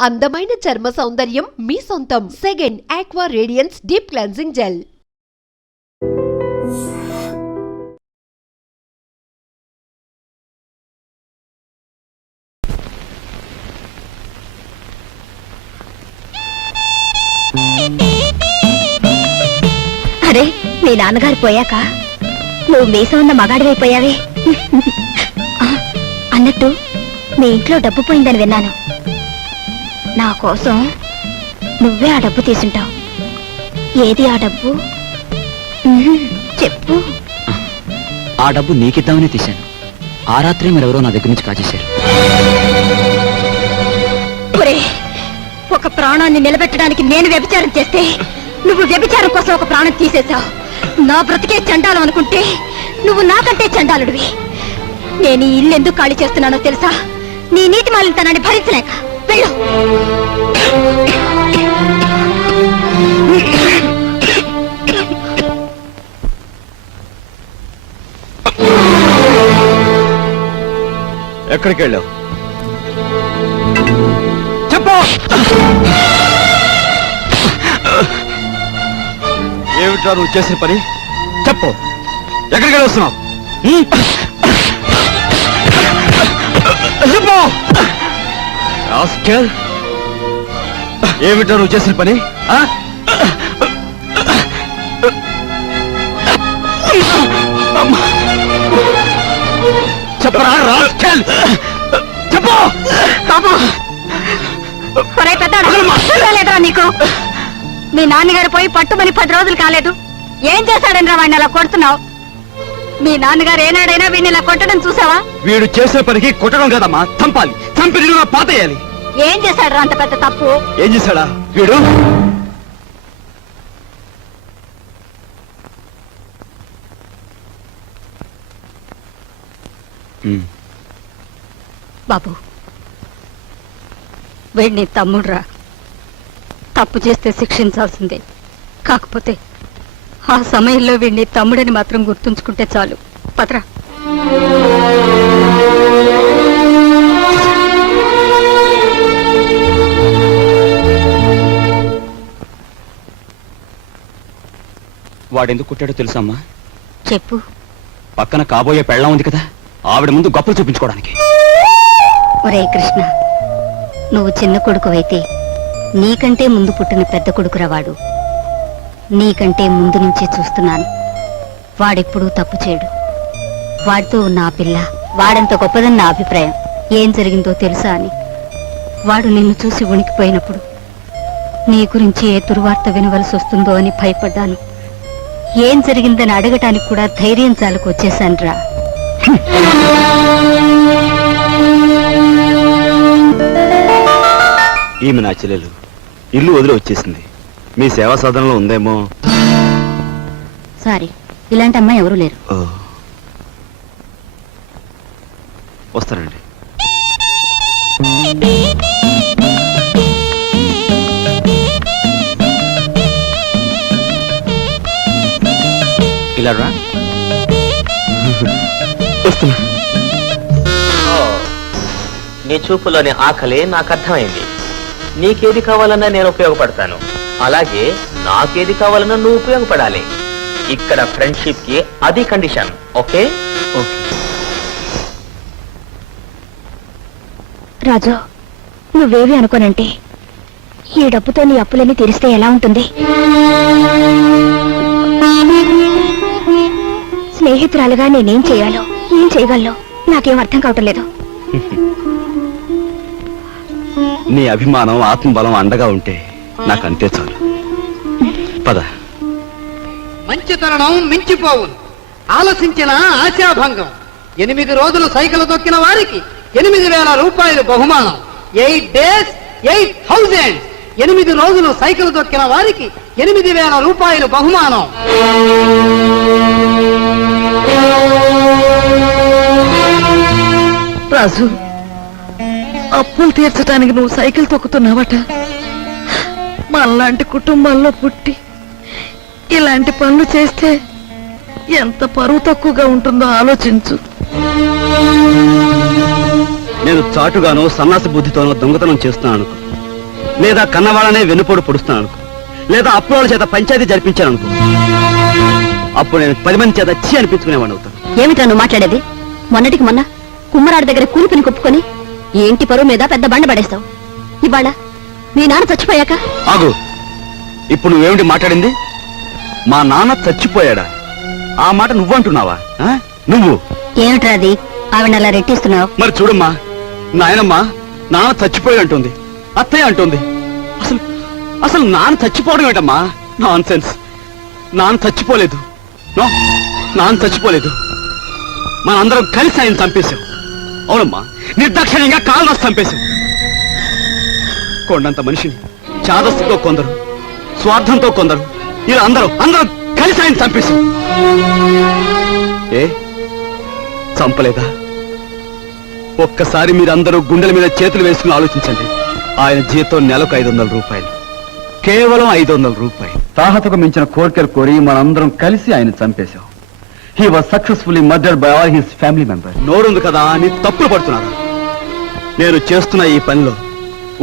అందమైన చర్మ సౌందర్యం మీ సొంతం. Second aqua radiance deep cleansing gel. అరే, మీ నాన్నగారు పోయాక నువ్వు మీసం ఉన్న మగాడివైపోయావే. అన్నట్టు మీ ఇంట్లో డబ్బు పోయిందని విన్నాను. నా కోసం నువ్వే ఆ డబ్బు తీసుంటావు. ఏది ఆ డబ్బు? చెప్పు. ఆ డబ్బు నీకిద్దామని తీశాను. ఆ రాత్రి మరెవరో నా దగ్గర నుంచి కాజేశారు. ఒక ప్రాణాన్ని నిలబెట్టడానికి నేను వ్యభిచారం చేస్తే నువ్వు వ్యభిచారం కోసం ఒక ప్రాణం తీసేశావు. నా బ్రతికే చండాలం అనుకుంటే నువ్వు నాకంటే చండాలుడివి. నేను ఈ ఇల్లు ఎందుకు ఖాళీ చేస్తున్నానో తెలుసా? నీ నీతి మాలినతనాన్ని భరించలేక. వెళ్ళు. ఎక్కడికి వెళ్ళావు? చెప్పు. ఏమిట్రా నువ్వు చేసిన పని? చెప్పు, ఎక్కడికి వస్తున్నావు? చెప్పు. ఏమిట్రా నువ్వు చేసిన పని? చెప్పరా రాస్కెల్, చెప్పు. పెద్దలేదురా నీకు? మీ నాన్నగారు పోయి పట్టుమని 10 రోజులు కాలేదు. ఏం చేశాడని వాడిని అలా కొడుతున్నావు? మీ నాన్నగారు ఏనాడైనా వీడిని ఇలా కొట్టడం చూసావా? వీడు చేసే పనికి కొట్టడం కదమ్మా, చంపాలి. చంపి పాతేయాలి. ఏం చేశాడు అంత పెద్ద తప్పు? ఏం చేశాడా వీడు? బాబు, వీడిని తమ్ముడురా. తప్పు చేస్తే శిక్షించాల్సిందే. కాకపోతే ఆ సమయంలో వీడిని తమ్ముడని మాత్రం గుర్తుంచుకుంటే చాలు. పదరా. వాడెందుకు కుట్టాడో తెలుసమ్మా? చెప్పు. పక్కన కాబోయే పెళ్ళం ఉంది కదా, ఆవిడ ముందు గొప్పలు చూపించుకోవడానికి. ఒరే కృష్ణ, నువ్వు చిన్న కొడుకువైతే నీకంటే ముందు పుట్టిన పెద్ద కొడుకురా వాడు. నీకంటే ముందు నుంచే చూస్తున్నాను. వాడెప్పుడూ తప్పు చేయడు. వాడితో ఉన్న ఆ పిల్ల వాడంత గొప్పదని నా అభిప్రాయం. ఏం జరిగిందో తెలుసా అని. వాడు నిన్ను చూసి ఉనికిపోయినప్పుడు నీ గురించి ఏ దుర్వార్త వినవలసి వస్తుందో అని భయపడ్డాను. ఏం జరిగిందని అడగటానికి కూడా ధైర్యం చాలకు వచ్చేశానురా. ఈమె నా చెల్లెలు ఇల్లు వదిలి వచ్చేసింది. మీ సేవా సాధనలో ఉందేమో. సారీ, ఇలాంటి అమ్మాయి ఎవరూ లేరు. వస్తానండి. ఇలా రా. వస్తున్నా. నీ చూపులోని ఆకలి నాకు అర్థమైంది. నీకేది కావాలన్నా నేను ఉపయోగపడతాను, అలాగే నాకేది కావాలన్నా నువ్వు ఉపయోగపడాలి. ఇక్కడ ఫ్రెండ్షిప్ కి అది కండిషన్. ఓకే? రాజు, నువ్వేవి అనుకోనంటే ఈ డబ్బుతో నీ అప్పులన్నీ తీరిస్తే ఎలా ఉంటుంది? స్నేహితురాలుగా నేనేం చేయాలో, ఏం చేయగలను నాకేం అర్థం కావటం లేదు. నీ అభిమానం, ఆత్మబలం అండగా ఉంటే నాకంతే చాలు. పద. మంచి తరుణం మించిపోవును, ఆలసించిన ఆశాభంగం. 8 రోజులు సైకిల్ తొక్కిన వారికి 8,000 రూపాయలు బహుమానం. 8 days 8,000. 8 రోజులు సైకిల్ తొక్కిన వారికి 8,000 రూపాయలు బహుమానం. రాజు, అప్పులు తీర్చడానికి నువ్వు సైకిల్ తొక్కుతున్నావట. మనలాంటి కుటుంబాల్లో పుట్టి ఇలాంటి పనులు చేస్తే ఎంత పరువు తక్కువగా ఉంటుందో ఆలోచించు. నేను చాటుగానో సన్నాసి బుద్ధితోనో దొంగతనం చేస్తున్నాను. లేదా కన్నవాళ్ళనే వెన్నుపోటు పొడుస్తున్నాను అనుకో, లేదా అప్పుల చేత పంచాయతీ జరిపించాను అనుకో, అప్పుడు నేను 10 మంది చేత చీ అనిపించుకునేవాడిని అవుతాను. ఏమిటా నువ్వు మాట్లాడేది? మొన్నటికి మొన్న కుమ్మరాడి దగ్గర కూలిపిని కొప్పుకొని ఈ ఇంటి పరువు మీద పెద్ద బండ పడేస్తావు. ఇవాళ మీ నాన్న చచ్చిపోయాక ఆగు, ఇప్పుడు నువ్వేమిటి మాట్లాడింది? మా నాన్న చచ్చిపోయాడా? ఆ మాట నువ్వంటున్నావా? నువ్వు ఏమిట్రా అది? ఆవిడ అలా రెట్టిస్తున్నావు. మరి చూడమ్మా, నాయనమ్మా నాన్న చచ్చిపోయి అంటుంది, అత్తయ్య అంటుంది. అసలు అసలు నాన్న చచ్చిపోవడం ఏంటమ్మా? Non sense. నాన్న చచ్చిపోలేదు. నో, నాన్న చచ్చిపోలేదు. మనందరం కలిసి ఆయన చంపేశాం. అవునమ్మా, నిర్దాక్షిణ్యంగా కాలు రాసి చంపేశాం. కొండంత మనిషిని చాదస్తుతో కొందరు, స్వార్థంతో కొందరు, ఇలా అందరూ కలిసి ఆయన చంపేశాం. ఏ చంపలేదా? ఒక్కసారి మీరందరూ గుండెల మీద చేతులు వేసుకుని ఆలోచించండి. ఆయన జీతం నెలకు 500 రూపాయలు, కేవలం 500 రూపాయలు. తాహతకు మించిన కోరికలు కోరి మనందరం కలిసి ఆయన చంపేశాం. He was successfully murdered by all his family member. నోరుంది కదా అని తప్పులు పడుతున్నారు. నేను చేస్తున్న ఈ పనిలో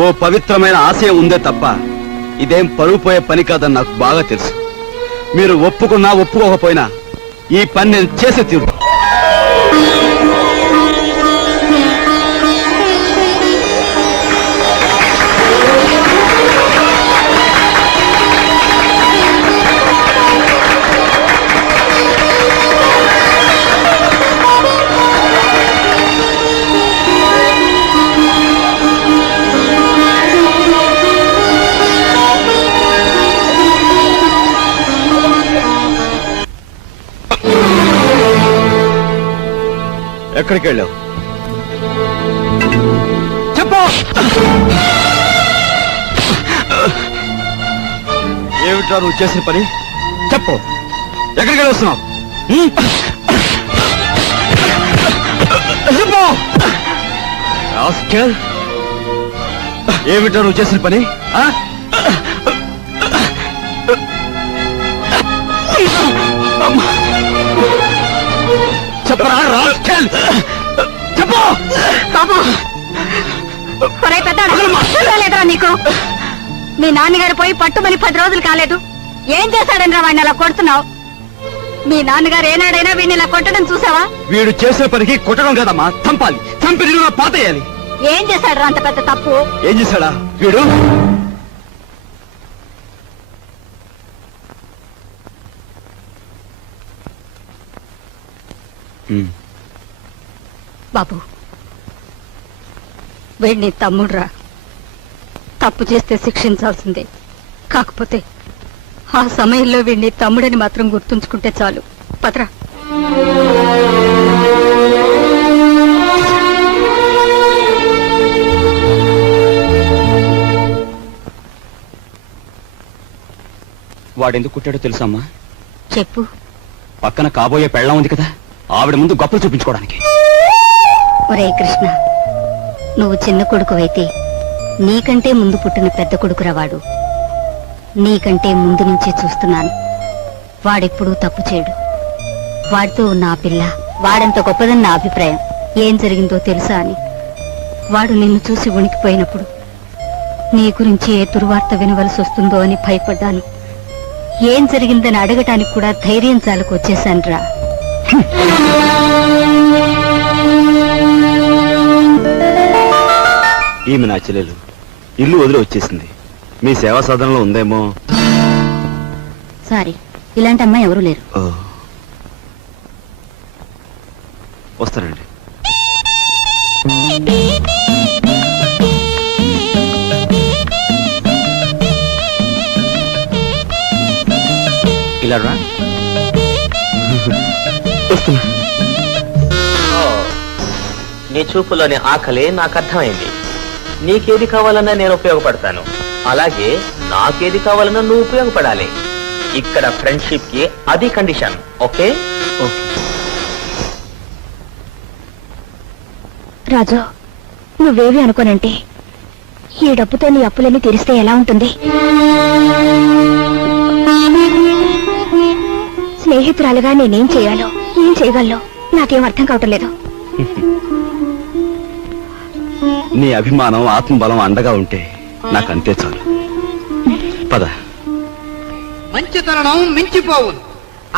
ఓ పవిత్రమైన ఆశయం ఉందే తప్ప ఇదేం పరువు పోయే పని కాదని నాకు బాగా తెలుసు. మీరు ఒప్పుకున్నా ఒప్పుకోకపోయినా ఈ పని నేను చేసే తీరు. ఎక్కడికి వెళ్ళావు? చెప్పు. ఏమిట్రా నువ్వు చేసిన పని? చెప్పు, ఎక్కడికి వెళ్ళి వస్తున్నావు? చెప్పు. ఏమిట్రా నువ్వు చేసిన పని? చెప్పరా రాస్కెల్, చెప్పు. లేదురా నీకు? మీ నాన్నగారు పోయి పట్టుమని 10 రోజులు కాలేదు. ఏం చేశాడని రా వాడిని అలా కొడుతున్నావు? మీ నాన్నగారు ఏనాడైనా వీడిని ఇలా కొట్టడం చూసావా? వీడు చేసే పనికి కొట్టడం కదమ్మా, చంపాలి. చంపి నిన్ను పాతేయాలి. ఏం చేశాడు అంత పెద్ద తప్పు? ఏం చేశాడా వీడు? బాబు, వీడిని తమ్ముడురా. తప్పు చేస్తే శిక్షించాల్సిందే. కాకపోతే ఆ సమయంలో వీడిని తమ్ముడని మాత్రం గుర్తుంచుకుంటే చాలు. పత్రా. వాడెందుకు కుట్టాడో తెలుసా అమ్మా? చెప్పు. పక్కన కాబోయే పెళ్ళం ఉంది కదా, ఆవిడ ముందు గొప్పలు చూపించుకోవడానికి. ఒరే కృష్ణ, నువ్వు చిన్న కొడుకువైతే నీకంటే ముందు పుట్టిన పెద్ద కొడుకురా వాడు. నీకంటే ముందు నుంచే చూస్తున్నాను. వాడెప్పుడూ తప్పు చేయడు. వాడితో ఉన్న ఆ పిల్ల వాడంత గొప్పదని నా అభిప్రాయం. ఏం జరిగిందో తెలుసా అని వాడు నిన్ను చూసి వణికిపోయినప్పుడు నీ గురించి ఏ దుర్వార్త వినవలసి వస్తుందో అని భయపడ్డాను. ఏం జరిగిందని అడగటానికి కూడా ధైర్యం చాలకు వచ్చేశానురా. ఈమె నా చెల్లెలు ఇల్లు వదిలి వచ్చేసింది. మీ సేవా సాధనలో ఉందేమో. సారీ, ఇలాంటి అమ్మాయి ఎవరూ లేరు. వస్తానండి. ఇలా రా. వస్తున్నా. నీ చూపులోని ఆకలి నాకు అర్థమైంది. నీకేది కావాలన్నా నేను ఉపయోగపడతాను, అలాగే నాకేది కావాలన్నా నువ్వు ఉపయోగపడాలి. ఇక్కడ ఫ్రెండ్షిప్ కి అది కండిషన్. ఓకే? రాజు, నువ్వేవి అనుకోనంటే ఈ డబ్బుతో నీ అప్పులన్నీ తీరిస్తే ఎలా ఉంటుంది? స్నేహితురాలుగా నేనేం చేయాలో ఏం చేయగలను నాకేం అర్థం కావటం లేదు. నీ అభిమానం ఆత్మబలం అండగా ఉంటే నాకంతే చాలు. పద. మంచితనం మించిపోవును,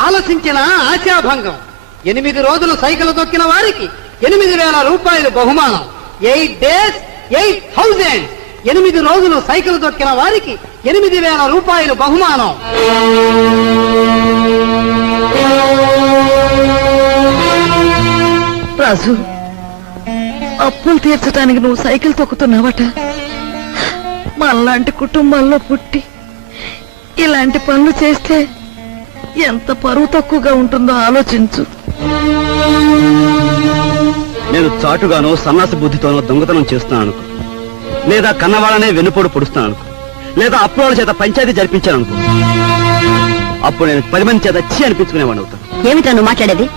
ఆలసించిన ఆశాభంగం. 8 రోజులు సైకిల్ తొక్కిన వారికి 8,000 రూపాయలు బహుమానం. 8 days 8,000. 8 రోజులు సైకిల్ తొక్కిన వారికి 8,000 రూపాయలు బహుమానం. రాజు, అప్పులు తీర్చడానికి నువ్వు సైకిల్ తొక్కుతున్నావట. మనలాంటి కుటుంబాల్లో పుట్టి ఇలాంటి పనులు చేస్తే ఎంత పరువు తక్కువగా ఉంటుందో ఆలోచించు. నేను చాటుగానో సన్నాసి బుద్ధితోనో దొంగతనం చేస్తున్నాను అనుకో, లేదా కన్నవాళ్ళనే వెన్నుపోటు పొడుస్తున్నాను అనుకో, లేదా అప్పుల చేత పంచాయతీ జరిపించాను అనుకో, అప్పుడు నేను 10 మంది చేత చీ అనిపించుకునేవాడు అవుతాను. ఏమిటా నువ్వు మాట్లాడేది?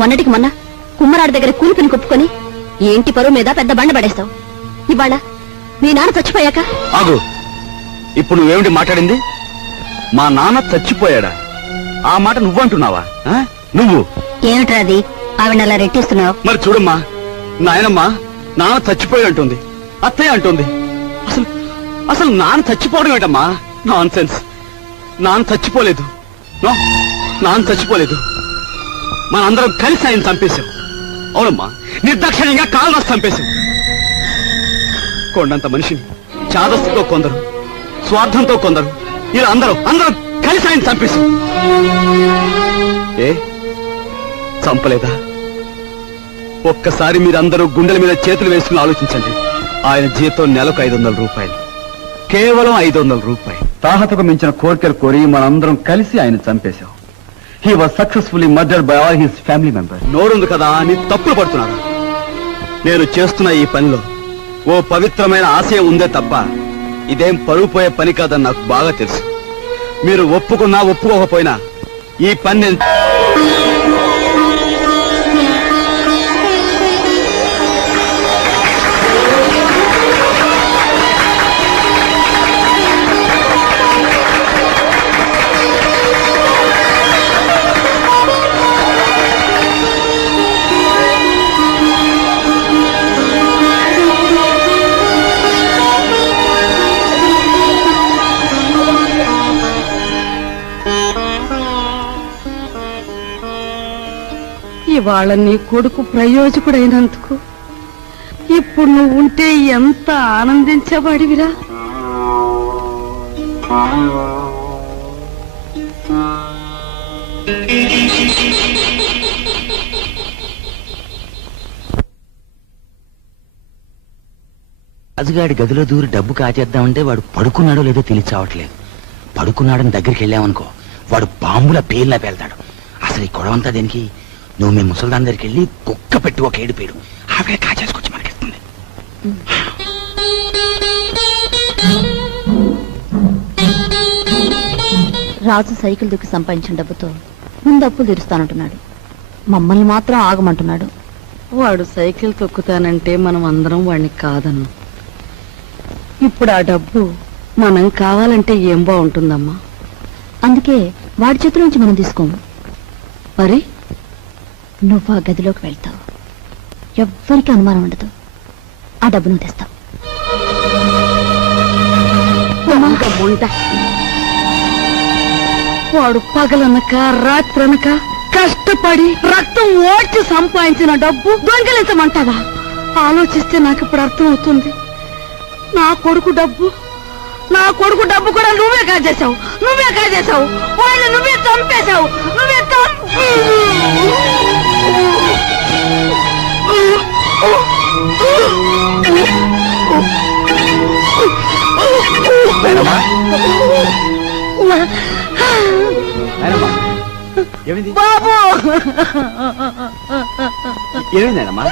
మొన్నటికి మొన్న కుమ్మరాడి దగ్గర కూలిపిని కొప్పుకొని ఏంటి పరువు మీద పెద్ద బండ పడేస్తావు. ఇవాళ మీ నాన్న చచ్చిపోయాక ఆగు. ఇప్పుడు నువ్వేమిటి మాట్లాడింది? మా నాన్న చచ్చిపోయాడా? ఆ మాట నువ్వంటున్నావా? నువ్వు ఏమిట్రా అది? ఆవిడ అలా రెట్టిస్తున్నావు. మరి చూడమ్మా, నాయనమ్మా నాన్న చచ్చిపోయి అంటుంది, అత్తయ్య అంటుంది. అసలు అసలు నాన్న చచ్చిపోవడం ఏంటమ్మా? Non sense. నాన్న చచ్చిపోలేదు. నాన్న చచ్చిపోలేదు. మనందరం కలిసి ఆయన చంపేశాం. అవునమ్మా, నిర్దాక్షిణ్యంగా కాలు రాసి చంపేశాం. కొండంత మనిషిని చాదస్తుతో కొందరు, స్వార్థంతో కొందరు, ఇలా అందరూ కలిసి ఆయన చంపేశాం. ఏ చంపలేదా? ఒక్కసారి మీరందరూ గుండెల మీద చేతులు వేసుకుని ఆలోచించండి. ఆయన జీతం నెలకు 500 రూపాయలు, కేవలం 500 రూపాయలు. తాహతకు మించిన కోరికలు కోరి మనందరం కలిసి ఆయన చంపేశాం. He was successfully murdered by all his family members. నోరుంది కదా అని తప్పులు పడుతున్నారు. నేను చేస్తున్న ఈ పనిలో ఓ పవిత్రమైన ఆశయం ఉందే తప్ప ఇదేం పరువు పోయే పని కాదని నాకు బాగా తెలుసు. మీరు ఒప్పుకున్నా ఒప్పుకోకపోయినా ఈ పని నేను ఇవాళ నీ కొడుకు ప్రయోజకుడైనందుకు ఇప్పుడు నువ్వు ఉంటే ఎంత ఆనందించబడివిరా. రాజుగాడి గదిలో దూరి డబ్బు కాచేద్దామంటే వాడు పడుకున్నాడో లేదో తెలియచావట్లేదు. పడుకున్నాడని దగ్గరికి వెళ్ళామనుకో, వాడు బాంబుల పేర్లా పేల్తాడు. అసలు ఈ గొడవంతా దేనికి? నువ్వు మీ ముసల్దాన్ దగ్గరికి వెళ్ళి కుక్క పెట్టి ఒక ఏడుపేడు, ఆవిడ కాచేసుకొచ్చి మనకిస్తుంది. రాజు సైకిల్ దుక్కి సంపాదించిన డబ్బుతో ముందు అప్పులు తీరుస్తానంటున్నాడు. మమ్మల్ని మాత్రం ఆగమంటున్నాడు. వాడు సైకిల్ తొక్కుతానంటే మనం అందరం వాడిని కాదను. ఇప్పుడు ఆ డబ్బు మనం కావాలంటే ఏం బాగుంటుందమ్మా? అందుకే వాడి చేతుల నుంచి మనం తీసుకోము. మరి నువ్వు ఆ గదిలోకి వెళ్తావు, ఎవ్వరికి అనుమానం ఉండదు. ఆ డబ్బు నువ్వు తెస్తావు. వాడు పగలనక రాత్రనక కష్టపడి రక్తం ఓడ్చి సంపాదించిన డబ్బు దొంగిలించమంటావా? ఆలోచిస్తే నాకు ఇప్పుడు అర్థం అవుతుంది. నా కొడుకు డబ్బు కూడా నువ్వే కాజేశావు. వాళ్ళు నువ్వే చంపేశావు. బాబు ఏమైందమ్మా?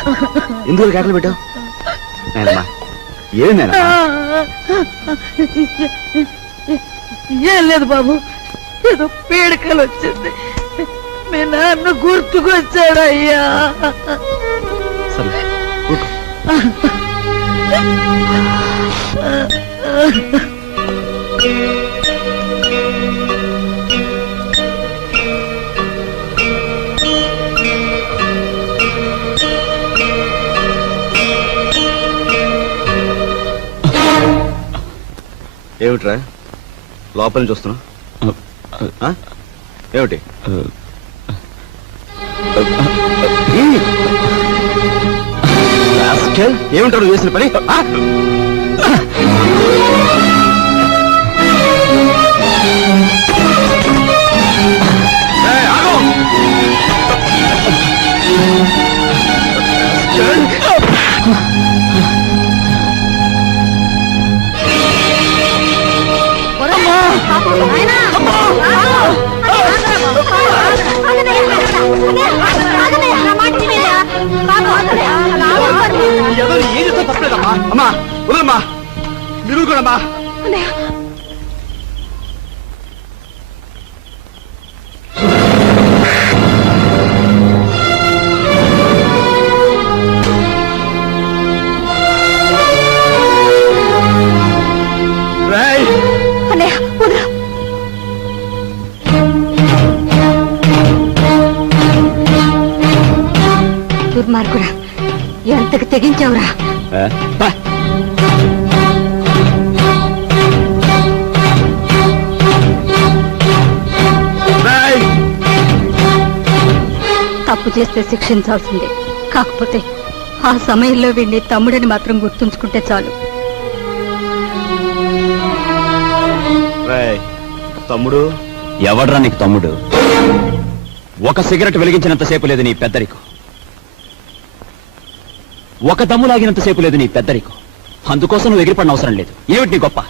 ఎందుకు కేకలు పెట్టావు? నాయనమ్మా ఏమైందమ్మా? ఏం లేదు బాబు, ఏదో పీడకలు వచ్చింది. మీ నాన్న గుర్తుకొచ్చాడయ్యా. సరే ఏమిట్రా లోపల నుంచి వస్తున్నా ఏమిటి ఏమిటారు చేసిన పని ఎవరు ఏం చేస్తా తప్పలేదమ్మా అమ్మా వదలమ్మా మీరు కూడా దుర్మార్గుడా ఎంతకు తెగించావురా తప్పు చేస్తే శిక్షించాల్సిందే. కాకపోతే ఆ సమయంలో వీడిని తమ్ముడని మాత్రం గుర్తుంచుకుంటే చాలు. తమ్ముడు ఎవడ్రా నీకు తమ్ముడు? ఒక సిగరెట్ వెలిగించినంతసేపు లేదు నీ పెద్దరికం, ఒక దమ్ము లాగినంతసేపు లేదు నీ పెద్దరికం. అందుకోసం నువ్వు ఎగిరిపడిన అవసరం లేదు. ఏమిటి నీ గొప్ప?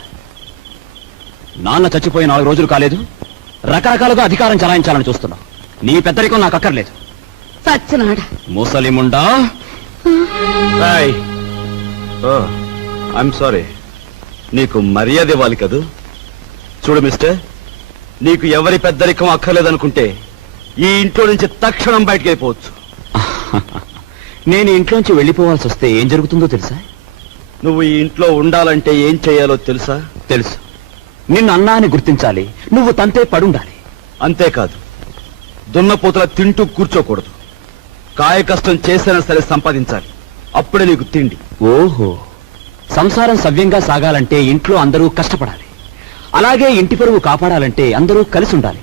నాన్న చచ్చిపోయి 4 రోజులు కాలేదు, రకరకాలుగా అధికారం చలాయించాలని చూస్తున్నావు. నీ పెద్దరికం నాకు అక్కర్లేదు. సచ్చినాడా ముసలిముండా. ఐఎమ్ సారీ, నీకు మర్యాద ఇవ్వాలి కదూ. చూడు మిస్టర్, నీకు ఎవరి పెద్దరికం అక్కర్లేదనుకుంటే ఈ ఇంట్లో నుంచి తక్షణం బయటకు వెళ్ళిపోవచ్చు. నేను ఇంట్లోంచి వెళ్ళిపోవాల్సి వస్తే ఏం జరుగుతుందో తెలుసా? నువ్వు ఈ ఇంట్లో ఉండాలంటే ఏం చేయాలో తెలుసా? తెలుసు. నిన్ను అన్నా అని గుర్తించాలి, నువ్వు తంతే పడుండాలి. అంతేకాదు, దున్నపోతల తింటూ కూర్చోకూడదు. కాయ కష్టం చేసైనా సరే సంపాదించాలి, అప్పుడే నీకు తిండి. ఓహో, సంసారం సవ్యంగా సాగాలంటే ఇంట్లో అందరూ కష్టపడాలి, అలాగే ఇంటి పరువు కాపాడాలంటే అందరూ కలిసి ఉండాలి.